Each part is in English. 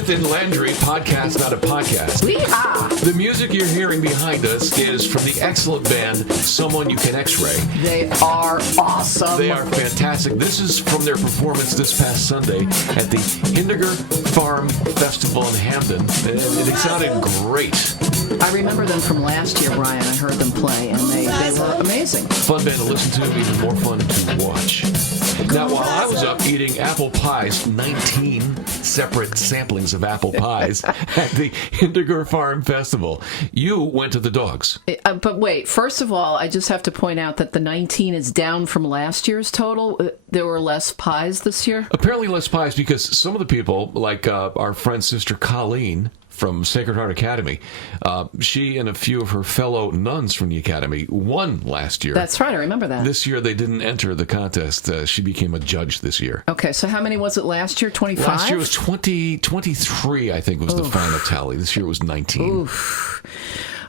Smith and Landry podcast, not a podcast. Weehaw! The music you're hearing behind us is from the excellent band Someone You Can X-Ray. They are awesome. They are fantastic. This is from their performance this past Sunday at the Hindiger Farm Festival in Hamden, and they sounded great. I remember them from last year, Brian. I heard them play, and they were amazing. Fun band to listen to, even more fun to watch. Now, while I was up eating apple pies, 19 separate samplings of apple pies at the Hindiger Farm Festival, you went to the dogs. But wait, first of all, I just have to point out that the 19 is down from last year's total. There were less pies this year? Apparently less pies because some of the people, like our friend Sister Colleen from Sacred Heart Academy, she and a few of her fellow nuns from the academy won last year. That's right, I remember that. This year they didn't enter the contest. She became a judge this year. Okay, so how many was it last year? 25? Last year was 23, I think, was the final tally. This year was 19. Oof.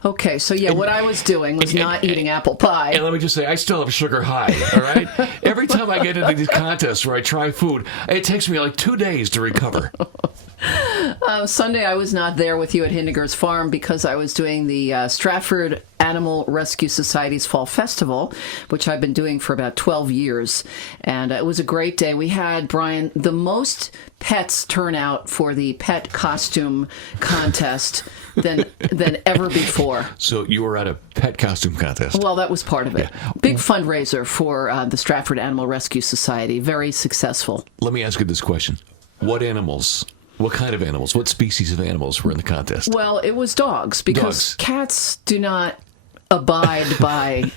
Okay, so yeah, what I was doing was not eating apple pie. And let me just say, I still have sugar high, all right? Every time I get into these contests where I try food, it takes me like 2 days to recover. Sunday, I was not there with you at Hindiger's Farm because I was doing the Stratford Animal Rescue Society's Fall Festival, which I've been doing for about 12 years. And it was a great day. We had, Brian, the most pets turn out for the pet costume contest than ever before. So you were at a pet costume contest? Well, that was part of it. Yeah. Big fundraiser for the Stratford Animal Rescue Society. Very successful. Let me ask you this question. What animals... What kind of animals? What species of animals were in the contest? Well, it was dogs, because cats do not abide by...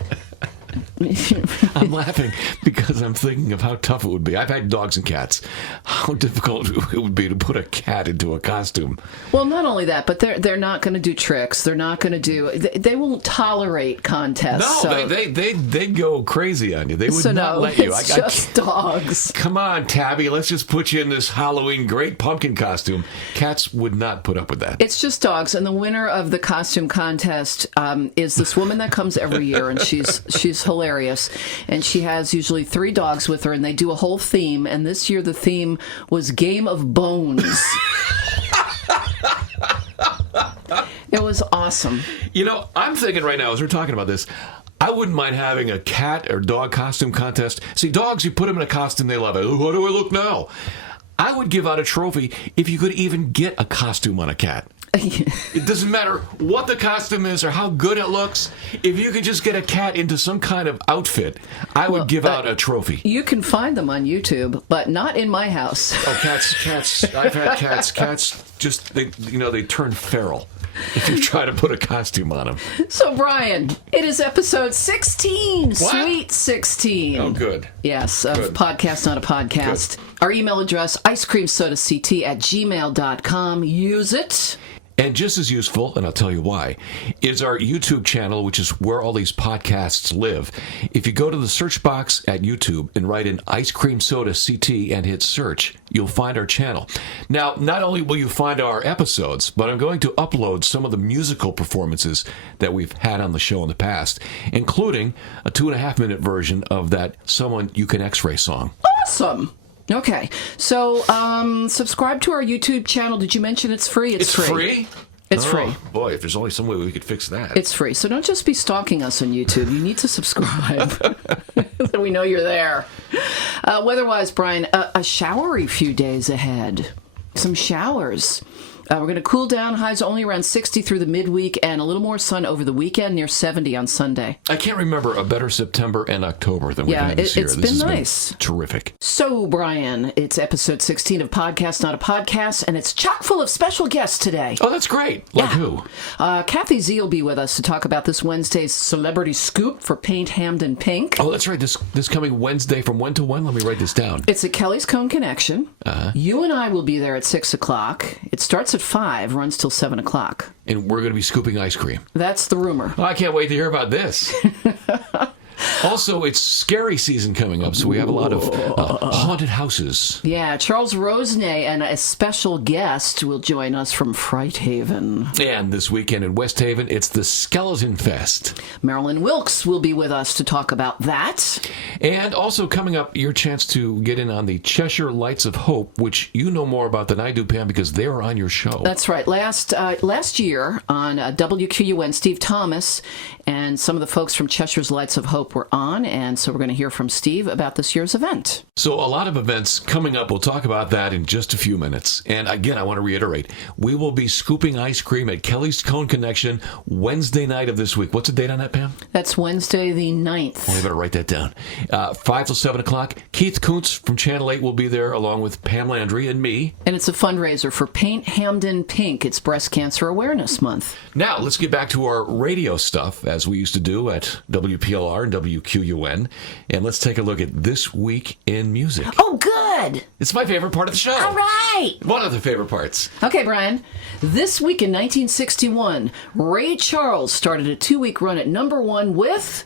I'm laughing because I'm thinking of how tough it would be. I've had dogs and cats. How difficult it would be to put a cat into a costume. Well, not only that, but they're not going to do tricks. They're not going to do... They won't tolerate contests. No, they go crazy on you. They would not let you. It's just dogs. Come on, Tabby, let's just put you in this Halloween great pumpkin costume. Cats would not put up with that. It's just dogs, and the winner of the costume contest is this woman that comes every year, and she's hilarious, and she has usually 3 dogs with her, and they do a whole theme, and this year the theme was Game of Bones. It was awesome. You know, I'm thinking right now, as we're talking about this, I wouldn't mind having a cat or dog costume contest. See, dogs, you put them in a costume, they love it. What do I look now? I would give out a trophy if you could even get a costume on a cat. It doesn't matter what the costume is or how good it looks. If you could just get a cat into some kind of outfit, I would give out a trophy. You can find them on YouTube, but not in my house. Oh, cats. I've had cats. Cats just, they turn feral if you try to put a costume on them. So, Brian, it is episode 16. What? Sweet 16. Oh, good. Yes, of Good. Podcast Not a Podcast. Good. Our email address, icecreamsodact@gmail.com. Use it. And just as useful, and I'll tell you why, is our YouTube channel, which is where all these podcasts live. If you go to the search box at YouTube and write in Ice Cream Soda CT and hit search, you'll find our channel. Now, not only will you find our episodes, but I'm going to upload some of the musical performances that we've had on the show in the past, including a 2.5-minute version of that Someone You Can X-Ray song. Awesome. Okay, so subscribe to our YouTube channel. Did you mention it's free? It's free? It's free. Boy, if there's only some way we could fix that. It's free. So don't just be stalking us on YouTube. You need to subscribe so we know you're there. Weather-wise, Brian, a showery few days ahead. Some showers. We're going to cool down. Highs only around 60 through the midweek, and a little more sun over the weekend, near 70 on Sunday. I can't remember a better September and October than we've had this year. It's been nice. Terrific. So, Brian, it's episode 16 of Podcast Not a Podcast, and it's chock full of special guests today. Oh, that's great. Like who? Kathy Z will be with us to talk about this Wednesday's Celebrity Scoop for Paint Hamden Pink. Oh, that's right. This coming Wednesday, from when to when? Let me write this down. It's at Kelly's Cone Connection. Uh-huh. You and I will be there at 6 o'clock. It starts at 5, runs till 7 o'clock. And we're going to be scooping ice cream. That's the rumor. Oh, I can't wait to hear about this. Also, it's scary season coming up, so we have a lot of haunted houses. Yeah, Charles Rosenay and a special guest will join us from Fright Haven. And this weekend in West Haven, it's the Skeleton Fest. Marilyn Wilkes will be with us to talk about that. And also coming up, your chance to get in on the Cheshire Lights of Hope, which you know more about than I do, Pam, because they are on your show. That's right. Last year on WQUN, Steve Thomas and some of the folks from Cheshire's Lights of Hope were on, and so we're going to hear from Steve about this year's event. So a lot of events coming up. We'll talk about that in just a few minutes. And again, I want to reiterate, we will be scooping ice cream at Kelly's Cone Connection Wednesday night of this week. What's the date on that, Pam? That's Wednesday the 9th. Oh, you better write that down. 5 till 7 o'clock. Keith Kuntz from Channel 8 will be there along with Pam Landry and me. And it's a fundraiser for Paint Hamden Pink. It's Breast Cancer Awareness Month. Now, let's get back to our radio stuff, as we used to do at WPLR and WQUN. And let's take a look at This Week in Music. Oh, good! It's my favorite part of the show. All right! One of the favorite parts. Okay, Brian. This week in 1961, Ray Charles started a 2-week run at number 1 with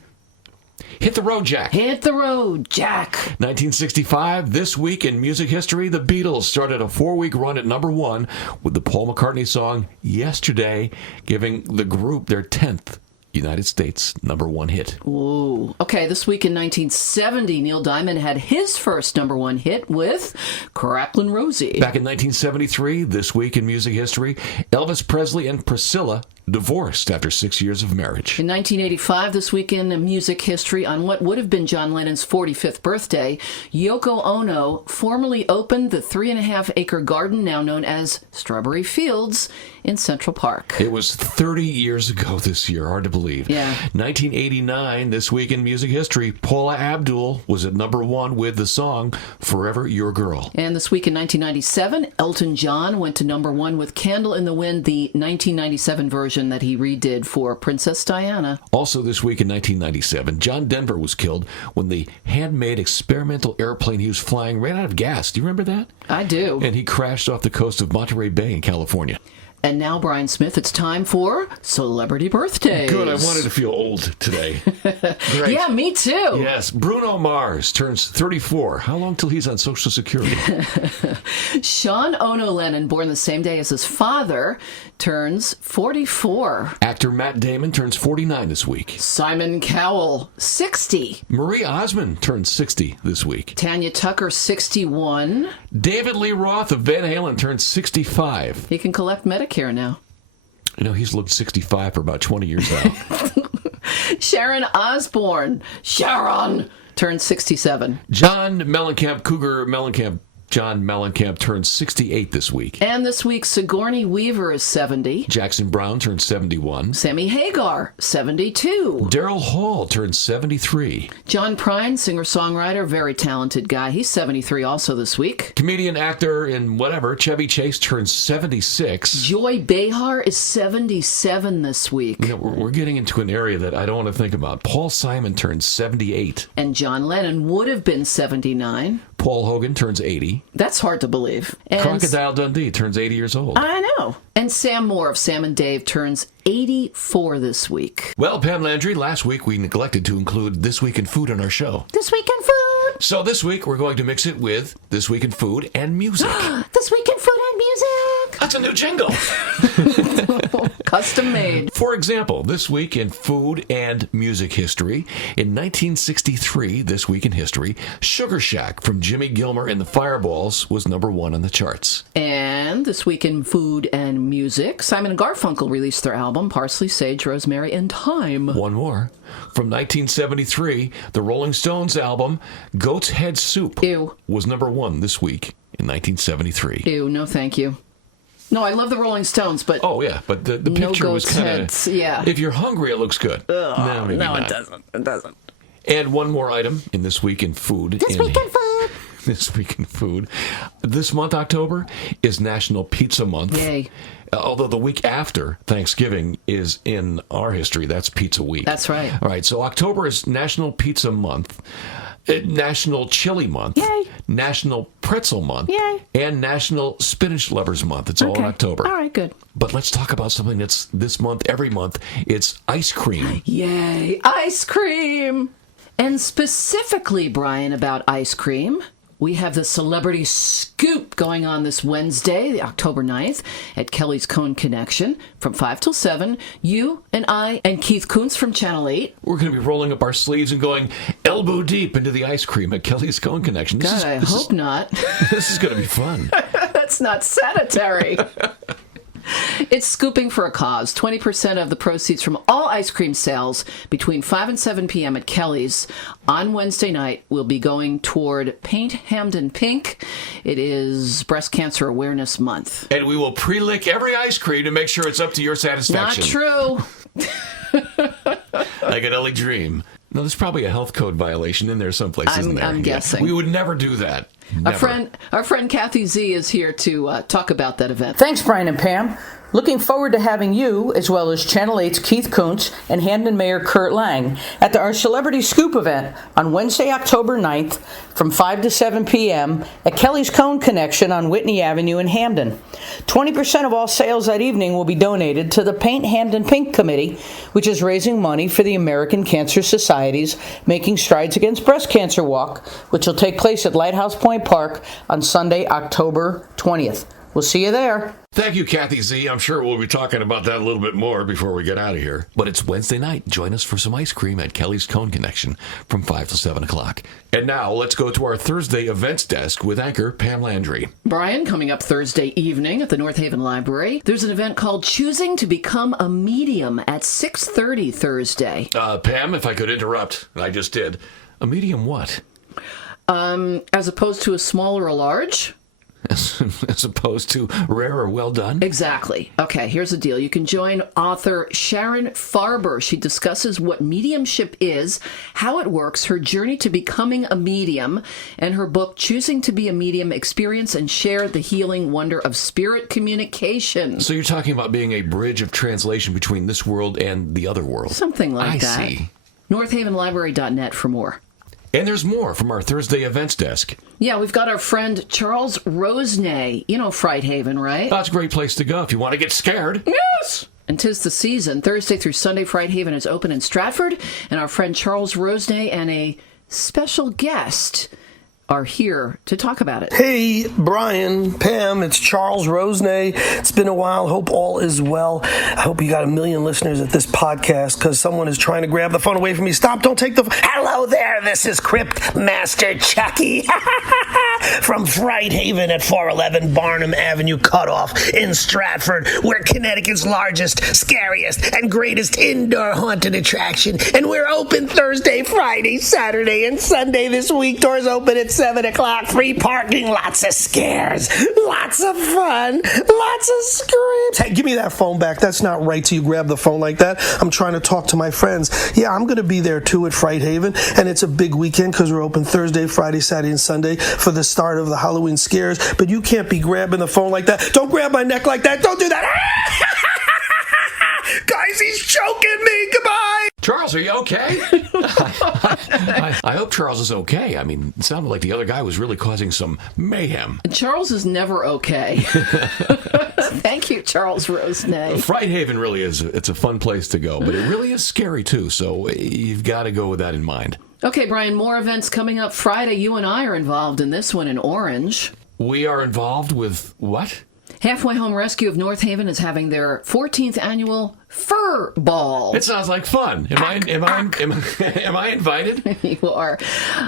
Hit the Road, Jack. Hit the Road, Jack. 1965, This Week in Music History, the Beatles started a 4-week run at number 1 with the Paul McCartney song Yesterday, giving the group their 10th United States number 1 hit. Ooh. Okay, this week in 1970, Neil Diamond had his first number 1 hit with Cracklin' Rosie. Back in 1973, This Week in Music History, Elvis Presley and Priscilla divorced after 6 years of marriage. In 1985, this week in music history, on what would have been John Lennon's 45th birthday, Yoko Ono formally opened the 3.5-acre garden now known as Strawberry Fields in Central Park. It was 30 years ago this year, hard to believe. Yeah. 1989, This Week in Music History, Paula Abdul was at number 1 with the song Forever Your Girl. And this week in 1997, Elton John went to number 1 with Candle in the Wind, the 1997 version that he redid for Princess Diana. Also this week in 1997, John Denver was killed when the handmade experimental airplane he was flying ran out of gas. Do you remember that? I do. And he crashed off the coast of Monterey Bay in California. And now, Brian Smith, it's time for Celebrity Birthdays. Good, I wanted to feel old today. Great. Yeah, me too. Yes, Bruno Mars turns 34. How long till he's on Social Security? Sean Ono Lennon, born the same day as his father, turns 44. Actor Matt Damon turns 49 this week. Simon Cowell, 60. Marie Osmond turns 60 this week. Tanya Tucker, 61. David Lee Roth of Van Halen turns 65. He can collect Medicare now. You know, he's looked 65 for about 20 years now. Sharon Osbourne, Sharon, turns 67. John Mellencamp, Cougar Mellencamp, John Mellencamp turns 68 this week. And this week, Sigourney Weaver is 70. Jackson Browne turns 71. Sammy Hagar, 72. Daryl Hall turns 73. John Prine, singer-songwriter, very talented guy. He's 73 also this week. Comedian, actor, and whatever, Chevy Chase turns 76. Joy Behar is 77 this week. You know, we're getting into an area that I don't want to think about. Paul Simon turns 78. And John Lennon would have been 79. Paul Hogan turns 80. That's hard to believe. And Crocodile Dundee turns 80 years old. I know. And Sam Moore of Sam and Dave turns 84 this week. Well, Pam Landry, last week we neglected to include This Week in Food on our show. This Week in Food. So this week we're going to mix it with This Week in Food and Music. This Week in Food and Music. That's a new jingle. Custom made. For example, This Week in Food and Music History. In 1963, This Week in History, Sugar Shack from Jimmy Gilmer and the Fireballs was number 1 on the charts. And This Week in Food and Music, Simon and Garfunkel released their album Parsley, Sage, Rosemary, and Thyme. One more. From 1973, the Rolling Stones album Goat's Head Soup Ew. was number 1 this week in 1973. Ew, no thank you. No, I love the Rolling Stones, but Oh, yeah, but the no picture was goat's kind heads. of... Yeah. If you're hungry, it looks good. No, maybe no, not. it doesn't. It doesn't. And one more item in This Week in Food. This Week in Food. This Week in Food. This month, October, is National Pizza Month. Yay. Although the week after Thanksgiving is in our history. That's Pizza Week. That's right. All right, so October is National Pizza Month, National Chili Month, Yay. National Pretzel Month, Yay. and National Spinach Lovers Month. It's all in October. All right, good. But let's talk about something that's this month, every month. It's ice cream. Yay. Ice cream. And specifically, Brian, about ice cream, we have the Celebrity Scoop going on this Wednesday, October 9th, at Kelly's Cone Connection from 5 till 7. You and I and Keith Kuntz from Channel 8. We're going to be rolling up our sleeves and going elbow deep into the ice cream at Kelly's Cone Connection. God, I hope not. This is going to be fun. That's not sanitary. It's scooping for a cause. 20% of the proceeds from all ice cream sales between 5 and 7 p.m. at Kelly's on Wednesday night will be going toward Paint Hamden Pink. It is Breast Cancer Awareness Month. And we will pre-lick every ice cream to make sure it's up to your satisfaction. Not true. Like an Ellie Dream. No, there's probably a health code violation in there someplace, isn't there? I'm guessing. We would never do that. Never. Our friend Kathy Z is here to talk about that event. Thanks, Brian and Pam. Looking forward to having you, as well as Channel 8's Keith Kuntz and Hamden Mayor Kurt Lang, at our Celebrity Scoop event on Wednesday, October 9th from 5 to 7 p.m. at Kelly's Cone Connection on Whitney Avenue in Hamden. 20% of all sales that evening will be donated to the Paint Hamden Pink Committee, which is raising money for the American Cancer Society's Making Strides Against Breast Cancer Walk, which will take place at Lighthouse Point Park on Sunday, October 20th. We'll see you there. Thank you, Kathy Z. I'm sure we'll be talking about that a little bit more before we get out of here. But it's Wednesday night. Join us for some ice cream at Kelly's Cone Connection from 5 to 7 o'clock. And now let's go to our Thursday events desk with anchor Pam Landry. Brian, coming up Thursday evening at the North Haven Library, there's an event called Choosing to Become a Medium at 6:30 Thursday. Pam, if I could interrupt, I just did. A medium what? As opposed to a small or a large? As opposed to rare or well done? Exactly. Okay, here's the deal. You can join author Sharon Farber. She discusses what mediumship is, how it works, her journey to becoming a medium, and her book, Choosing to Be a Medium, Experience and Share the Healing Wonder of Spirit Communication. So you're talking about being a bridge of translation between this world and the other world. Something like that. I see. NorthhavenLibrary.net for more. And there's more from our Thursday events desk. Yeah, we've got our friend Charles Rosenay. You know Friedhaven, right? That's a great place to go if you want to get scared. Yes! And 'tis the season. Thursday through Sunday, Friedhaven is open in Stratford, and our friend Charles Rosenay and a special guest are here to talk about it. Hey, Brian, Pam, it's Charles Rosenay. It's been a while. Hope all is well. I hope you got 1 million listeners at this podcast because someone is trying to grab the phone away from me. Stop, don't take the phone. Hello there, this is Crypt Master Chucky from Friedhaven at 411 Barnum Avenue Cutoff in Stratford. We're Connecticut's largest, scariest, and greatest indoor haunted attraction. And we're open Thursday, Friday, Saturday, and Sunday this week. Doors open at 7 o'clock, free parking, lots of scares, lots of fun, lots of screams. Hey, give me that phone back. That's not right till you grab the phone like that. I'm trying to talk to my friends. Yeah, I'm going to be there too at Friedhaven, and it's a big weekend because we're open Thursday, Friday, Saturday, and Sunday for the start of the Halloween scares, but you can't be grabbing the phone like that. Don't grab my neck like that. Don't do that. Guys, he's choking me. Goodbye. Charles, are you okay? I hope Charles is okay. I mean, it sounded like the other guy was really causing some mayhem. Charles is never okay. Thank you, Charles Rosenay. Friedhaven really is. It's a fun place to go, but it really is scary too, so you've got to go with that in mind. Okay, Brian, more events coming up Friday. You and I are involved in this one in Orange. We are involved with what? Halfway Home Rescue of North Haven is having their 14th annual Fur Ball. It sounds like fun. Am I invited? You are.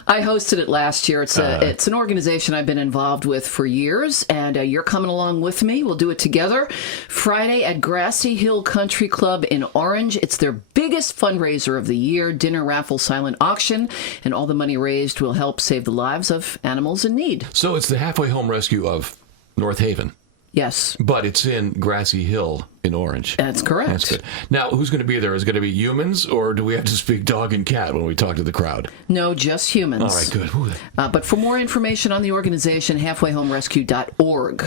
I hosted it last year. It's an organization I've been involved with for years, and you're coming along with me. We'll do it together. Friday at Grassy Hill Country Club in Orange. It's their biggest fundraiser of the year, dinner, raffle, silent auction, and all the money raised will help save the lives of animals in need. So it's the Halfway Home Rescue of North Haven. Yes. But it's in Grassy Hill in Orange. That's correct. That's good. Now, who's going to be there? Is it going to be humans, or do we have to speak dog and cat when we talk to the crowd? No, just humans. All right, good. But for more information on the organization, halfwayhomerescue.org.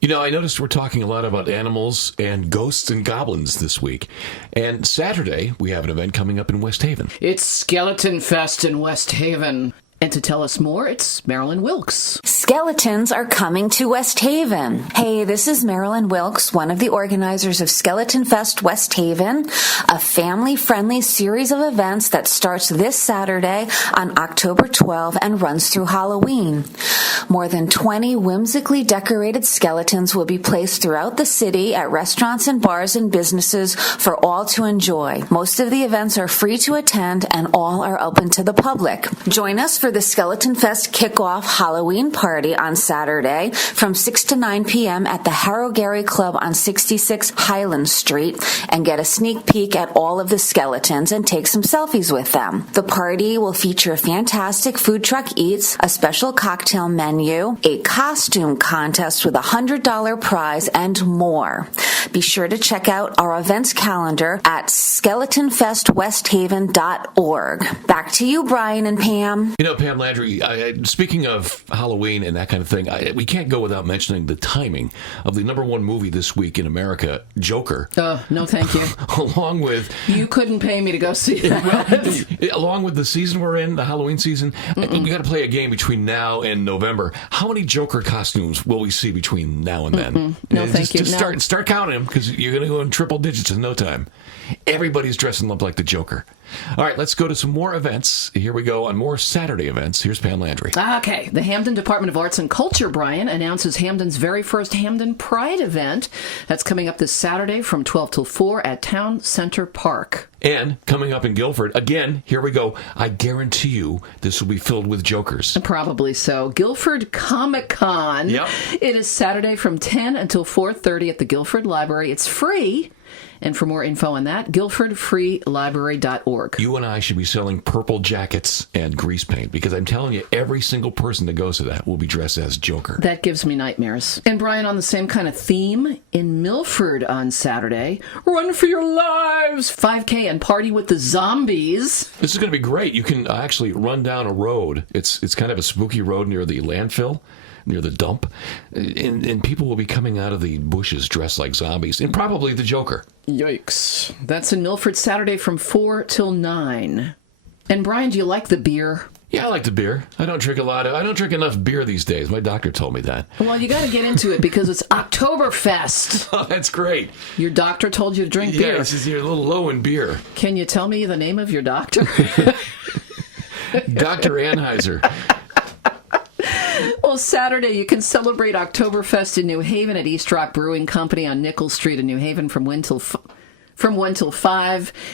You know, I noticed we're talking a lot about animals and ghosts and goblins this week. And Saturday, we have an event coming up in West Haven. It's Skeleton Fest in West Haven. And to tell us more, it's Marilyn Wilkes. Skeletons are coming to West Haven. Hey, this is Marilyn Wilkes, one of the organizers of Skeleton Fest West Haven, a family-friendly series of events that starts this Saturday on October 12 and runs through Halloween. More than 20 whimsically decorated skeletons will be placed throughout the city at restaurants and bars and businesses for all to enjoy. Most of the events are free to attend and all are open to the public. Join us for the Skeleton Fest Kickoff Halloween Party on Saturday from 6 to 9 p.m. at the Harrogary Club on 66 Highland Street and get a sneak peek at all of the skeletons and take some selfies with them. The party will feature fantastic food truck eats, a special cocktail menu, a costume contest with a $100 prize, and more. Be sure to check out our events calendar at skeletonfestwesthaven.org. Back to you, Brian and Pam. You know, Pam Landry, speaking of Halloween and that kind of thing, we can't go without mentioning the timing of the number one movie this week in America, Joker. No, thank you. Along with... You couldn't pay me to go see that. Along with the season we're in, the Halloween season, we got to play a game between now and November. How many Joker costumes will we see between now and then? No, thank you. Just start counting them, because you're going to go in triple digits in no time. Everybody's dressing up like the Joker. All right, let's go to some more events. Here we go on more Saturday events. Here's Pam Landry. Okay. The Hamden Department of Arts and Culture, Brian, announces Hamden's very first Hamden Pride event. That's coming up this Saturday from 12 till 4 at Town Center Park. And coming up in Guilford, again, here we go. I guarantee you this will be filled with Jokers. Probably so. Guilford Comic-Con. Yep. It is Saturday from 10 until 4:30 at the Guilford Library. It's free. And for more info on that, guilfordfreelibrary.org. You and I should be selling purple jackets and grease paint, because I'm telling you, every single person that goes to that will be dressed as Joker. That gives me nightmares. And Brian, on the same kind of theme, in Milford on Saturday, Run for Your Lives, 5K and Party with the Zombies. This is going to be great. You can actually run down a road. It's kind of a spooky road near the landfill, near the dump, and people will be coming out of the bushes dressed like zombies, and probably the Joker. Yikes. That's in Milford Saturday from 4 till 9. And Brian, do you like the beer? Yeah, I like the beer. I don't drink enough beer these days. My doctor told me that. Well, you got to get into it because it's Oktoberfest. Oh, that's great. Your doctor told you to drink beer. Yeah, he says you're a little low in beer. Can you tell me the name of your doctor? Dr. Anheuser. Well, Saturday, you can celebrate Oktoberfest in New Haven at East Rock Brewing Company on Nichols Street in New Haven from 1 till 5.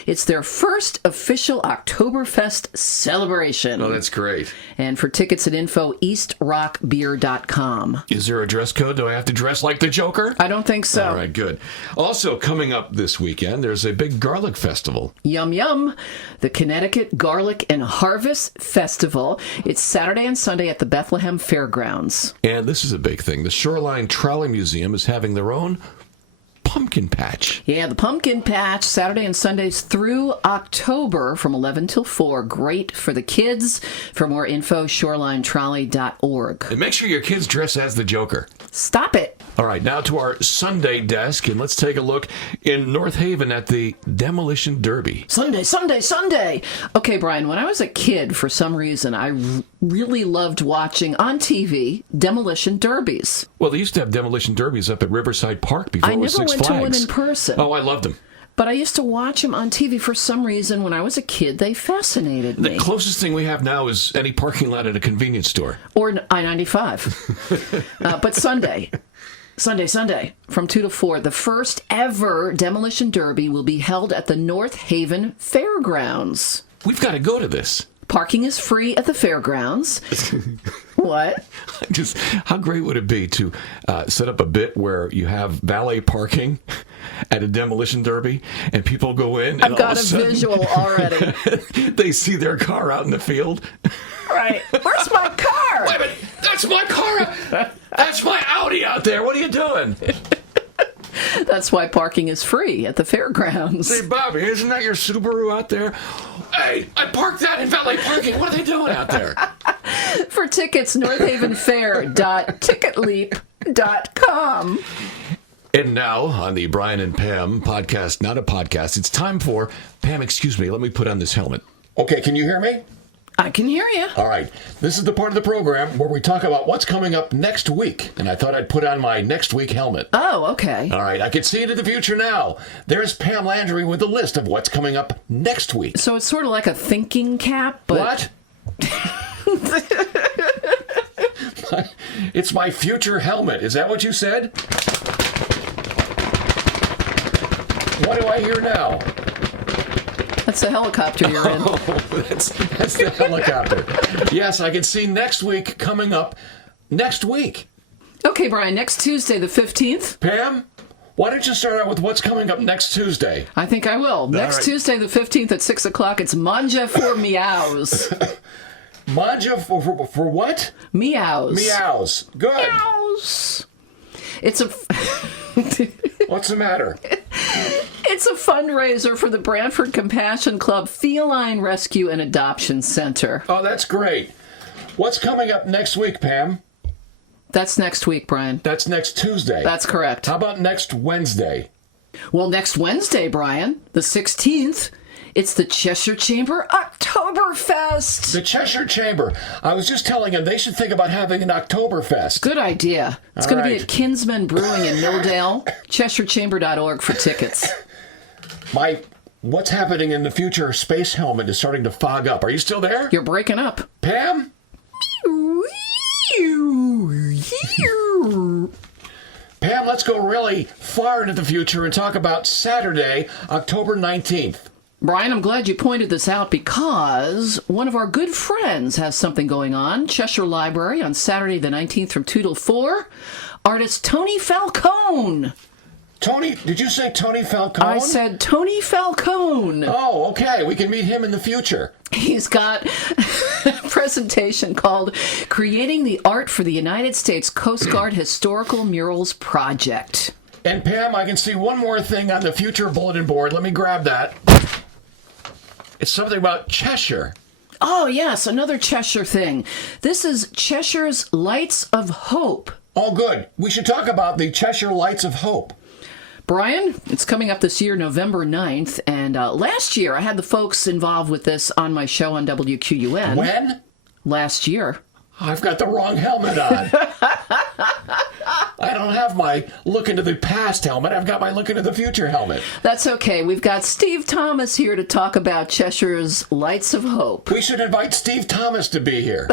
It's their first official Oktoberfest celebration. Oh, that's great. And for tickets and info, eastrockbeer.com. Is there a dress code? Do I have to dress like the Joker? I don't think so. All right, good. Also, coming up this weekend, there's a big garlic festival. Yum, yum. The Connecticut Garlic and Harvest Festival. It's Saturday and Sunday at the Bethlehem Fairgrounds. And this is a big thing. The Shoreline Trolley Museum is having their own pumpkin patch. Yeah, the pumpkin patch, Saturday and Sundays through October from 11 till 4. Great for the kids. For more info, shorelinetrolley.org. And make sure your kids dress as the Joker. Stop it. All right, now to our Sunday desk, and let's take a look in North Haven at the Demolition Derby. Sunday, Sunday, Sunday. Okay, Brian, when I was a kid, for some reason, I really loved watching on TV demolition derbies. Well, they used to have demolition derbies up at Riverside Park before it was Six Flags. I never went to one in person. Oh, I loved them. But I used to watch them on TV. For some reason, when I was a kid, they fascinated me. The closest thing we have now is any parking lot at a convenience store. Or I-95. But Sunday, from 2 to 4, the first ever demolition derby will be held at the North Haven Fairgrounds. We've got to go to this. Parking is free at the fairgrounds. What? Just how great would it be to set up a bit where you have valet parking at a demolition derby and people go in and I've got a visual already. They see their car out in the field. Right. Where's my car? Wait a minute. That's my car. That's my Audi out there. What are you doing? That's why parking is free at the fairgrounds. Say, Bobby, isn't that your Subaru out there? Hey, I parked that in valet parking. What are they doing out there? For tickets, northavenfair.ticketleap.com. And now, on the Brian and Pam podcast, not a podcast, it's time for... Pam, excuse me, let me put on this helmet. Okay, can you hear me? I can hear you. All right. This is the part of the program where we talk about what's coming up next week. And I thought I'd put on my next week helmet. Oh, okay. All right. I can see into the future now. There's Pam Landry with a list of what's coming up next week. So it's sort of like a thinking cap, but... What? It's my future helmet. Is that what you said? What do I hear now? That's the helicopter you're in. Oh, that's the helicopter. Yes, I can see next week coming up next week. Okay, Brian, next Tuesday, the 15th. Pam, why don't you start out with what's coming up next Tuesday? I think I will. Next right. Tuesday, the 15th at 6 o'clock, it's Manja for Meows. Manja for what? Meows. Meows. Good. Meows. It's a... What's the matter? It's a fundraiser for the Brantford Compassion Club Feline Rescue and Adoption Center. Oh, that's great. What's coming up next week, Pam? That's next week, Brian. That's next Tuesday. That's correct. How about next Wednesday? Well, next Wednesday, Brian, the 16th, it's the Cheshire Chamber Oktoberfest. The Cheshire Chamber. I was just telling him they should think about having an Oktoberfest. Good idea. It's All going to be right. at Kinsman Brewing in Milldale. CheshireChamber.org for tickets. My what's happening in the future space helmet is starting to fog up. Are you still there? You're breaking up. Pam? Pam, let's go really far into the future and talk about Saturday, October 19th. Brian, I'm glad you pointed this out because one of our good friends has something going on. Cheshire Library on Saturday the 19th from 2 till 4. Artist Tony Falcone. Tony, did you say Tony Falcone? I said Tony Falcone. Oh, okay. We can meet him in the future. He's got a presentation called Creating the Art for the United States Coast Guard Historical Murals Project. And Pam, I can see one more thing on the future bulletin board. Let me grab that. It's something about Cheshire. Oh, yes, another Cheshire thing. This is Cheshire's Lights of Hope. Oh, good. We should talk about the Cheshire Lights of Hope. Brian, it's coming up this year, November 9th, and last year I had the folks involved with this on my show on WQUN. When? Last year. I've got the wrong helmet on. I don't have my look into the past helmet. I've got my look into the future helmet. That's okay. We've got Steve Thomas here to talk about Cheshire's Lights of Hope. We should invite Steve Thomas to be here.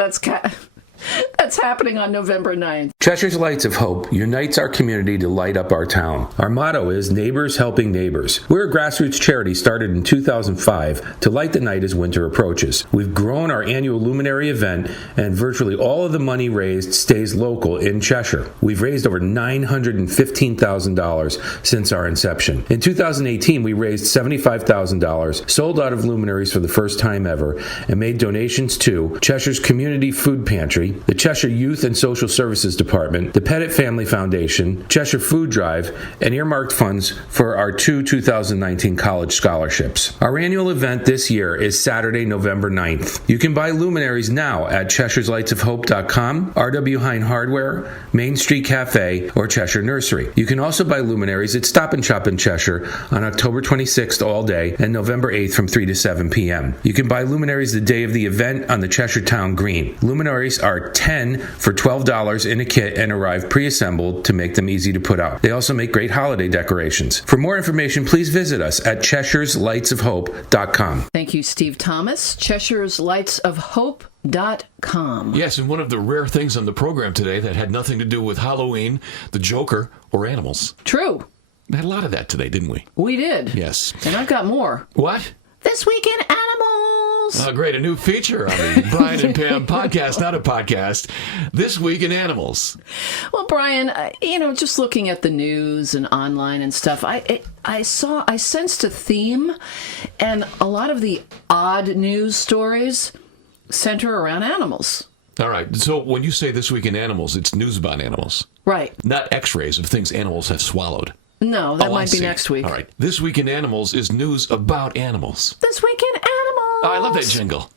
That's happening on November 9th. Cheshire's Lights of Hope unites our community to light up our town. Our motto is Neighbors Helping Neighbors. We're a grassroots charity started in 2005 to light the night as winter approaches. We've grown our annual luminary event, and virtually all of the money raised stays local in Cheshire. We've raised over $915,000 since our inception. In 2018, we raised $75,000, sold out of luminaries for the first time ever, and made donations to Cheshire's Community Food Pantry, the Cheshire Youth and Social Services Department, the Pettit Family Foundation, Cheshire Food Drive, and earmarked funds for our 2019 college scholarships. Our annual event this year is Saturday, November 9th. You can buy luminaries now at Cheshire'sLightsOfHope.com, R.W. Hine Hardware, Main Street Cafe, or Cheshire Nursery. You can also buy luminaries at Stop and Shop in Cheshire on October 26th all day and November 8th from 3 to 7 p.m. You can buy luminaries the day of the event on the Cheshire Town Green. Luminaries are 10 for $12 in a kit and arrive pre-assembled to make them easy to put out. They also make great holiday decorations. For more information, please visit us at Cheshire'sLightsOfHope.com. Thank you, Steve Thomas. Cheshire'sLightsOfHope.com. Yes, and one of the rare things on the program today that had nothing to do with Halloween, the Joker, or animals. True. We had a lot of that today, didn't we? We did. Yes. And I've got more. What? This Week in Animals. Oh, great. A new feature on the Brian and Pam podcast, not a podcast. This Week in Animals. Well, Brian, just looking at the news and online and stuff, I sensed a theme, and a lot of the odd news stories center around animals. All right. So when you say This Week in Animals, it's news about animals. Right. Not x-rays of things animals have swallowed. No, that I might be see. next week. All right. This Week in Animals is news about animals. This Week in Animals. Oh, I love that jingle.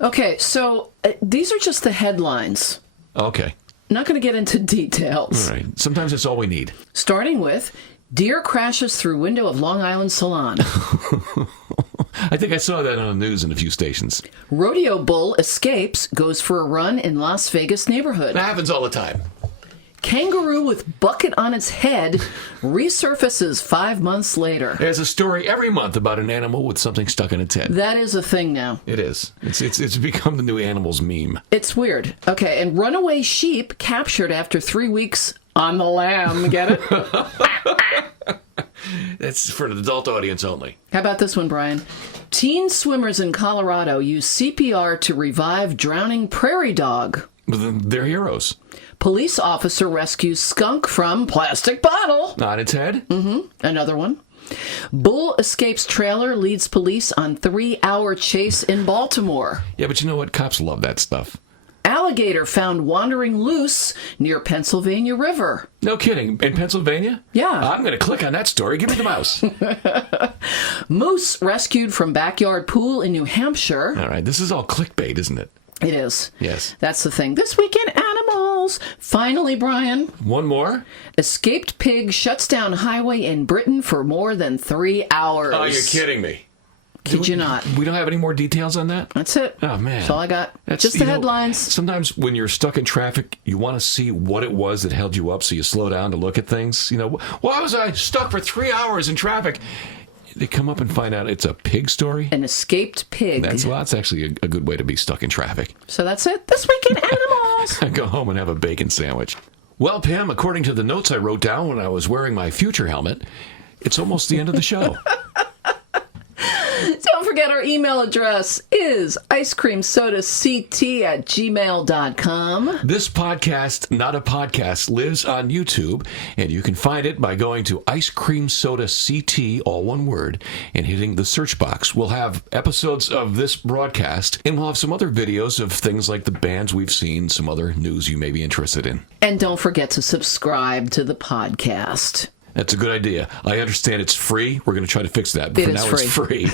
Okay, so these are just the headlines. Okay. Not going to get into details. All right. Sometimes that's all we need. Starting with, deer crashes through window of Long Island salon. I think I saw that on the news in a few stations. Rodeo bull escapes, goes for a run in Las Vegas neighborhood. That happens all the time. Kangaroo with bucket on its head resurfaces 5 months later. There's a story every month about an animal with something stuck in its head. That is a thing now. It is. It's become the new animals meme. It's weird. Okay, and runaway sheep captured after 3 weeks on the lam. Get it? That's for the adult audience only. How about this one, Brian? Teen swimmers in Colorado use CPR to revive drowning prairie dog. They're heroes. Police officer rescues skunk from plastic bottle. On its head? Another one. Bull escapes trailer leads police on 3-hour chase in Baltimore. Yeah, but you know what? Cops love that stuff. Alligator found wandering loose near Pennsylvania River. No kidding. In Pennsylvania? Yeah. I'm going to click on that story. Give me the mouse. Moose rescued from backyard pool in New Hampshire. All right. This is all clickbait, isn't it? It is. Yes. That's the thing. This week in animals. Finally, Brian. One more? Escaped pig shuts down highway in Britain for more than 3 hours. Oh, you're kidding me. Kid you not. We don't have any more details on that? That's it. Oh, man. That's all I got. That's, Just the you know, headlines. Sometimes when you're stuck in traffic, you want to see what it was that held you up, so you slow down to look at things. You know, why was I stuck for 3 hours in traffic? They come up and find out it's a pig story. An escaped pig. That's actually a good way to be stuck in traffic. So that's it. This week in animals. I go home and have a bacon sandwich. Well, Pam, according to the notes I wrote down when I was wearing my future helmet, it's almost the end of the show. Don't forget our email address is icecreamsodact@gmail.com. This podcast, Not a Podcast, lives on YouTube, and you can find it by going to Ice Cream Soda CT, all one word, and hitting the search box. We'll have episodes of this broadcast, and we'll have some other videos of things like the bands we've seen, some other news you may be interested in. And don't forget to subscribe to the podcast. That's a good idea. I understand it's free. We're going to try to fix that. But It for is now, it's free.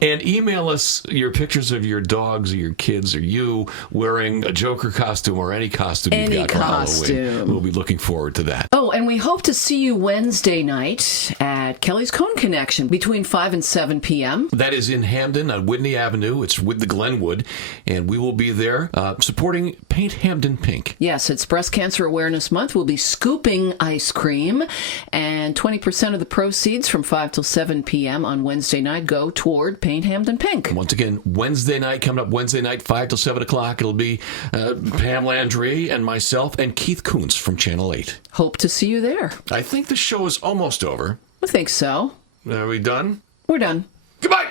And email us your pictures of your dogs or your kids or you wearing a Joker costume or any costume Any you've got for costume. Halloween. We'll be looking forward to that. Oh, and we hope to see you Wednesday night at Kelly's Cone Connection between 5 and 7 p.m. That is in Hamden on Whitney Avenue. It's with the Glenwood. And we will be there supporting Paint Hamden Pink. Yes, it's Breast Cancer Awareness Month. We'll be scooping ice cream, and 20% of the proceeds from 5 till 7 p.m. on Wednesday night go toward Paint Hamden Pink. Once again, Wednesday night, coming up Wednesday night, 5 till 7 o'clock. It'll be Pam Landry and myself and Keith Kuntz from Channel 8. Hope to see you there. I think the show is almost over. I think so. Are we done? We're done. Goodbye!